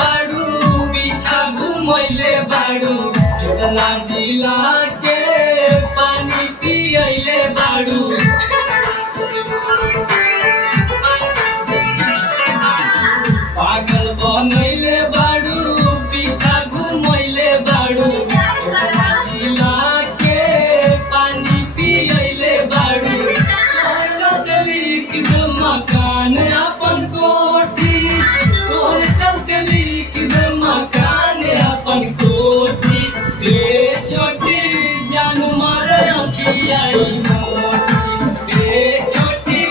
बाड़ू पीछा घुमैले बाड़ू कितना जिला के पानी पियले बाड़ू पागल बनैले बाड़ू पीछा घुमैले बाड़ू कितना जिला के पानी पियले बाड़ू लिख दे मकान अपन कोठी तोर चलते लिख दे मकान अपन कोठी ए छोटी जान मारे अखियाई मोटी ए छोटी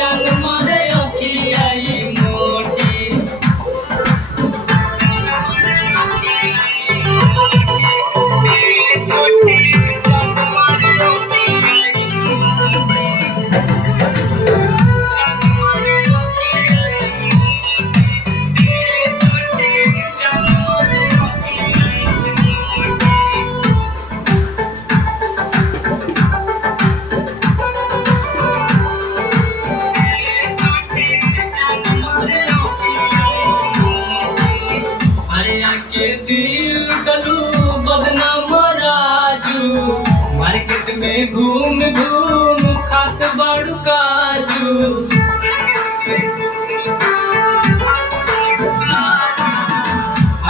जान मारे अखियाई मोटी के दिल गलू बदनाम राजू मार्केट में घूम घूम खात बाड़ू काजू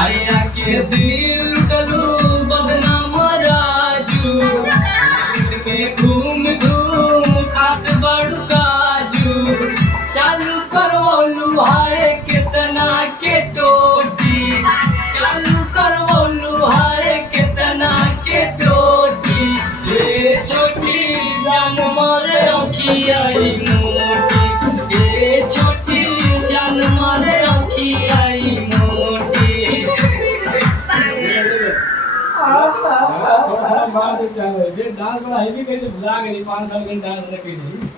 आया के दिल गलू बदनाम राजू मार्केट में घूम घूम खात बाड़ू काजू चालू करवलू हाय कितना के टोटी चालू करवलू हाय कितना के टोटी ए छोटी जान मारे अखियाई मोटी ए छोटी जान मारे अखियाई मोटी थोड़ा मार दे जाओ ये डांस बड़ा हेवी के भुला गई 5 साल के डांस रखी थी।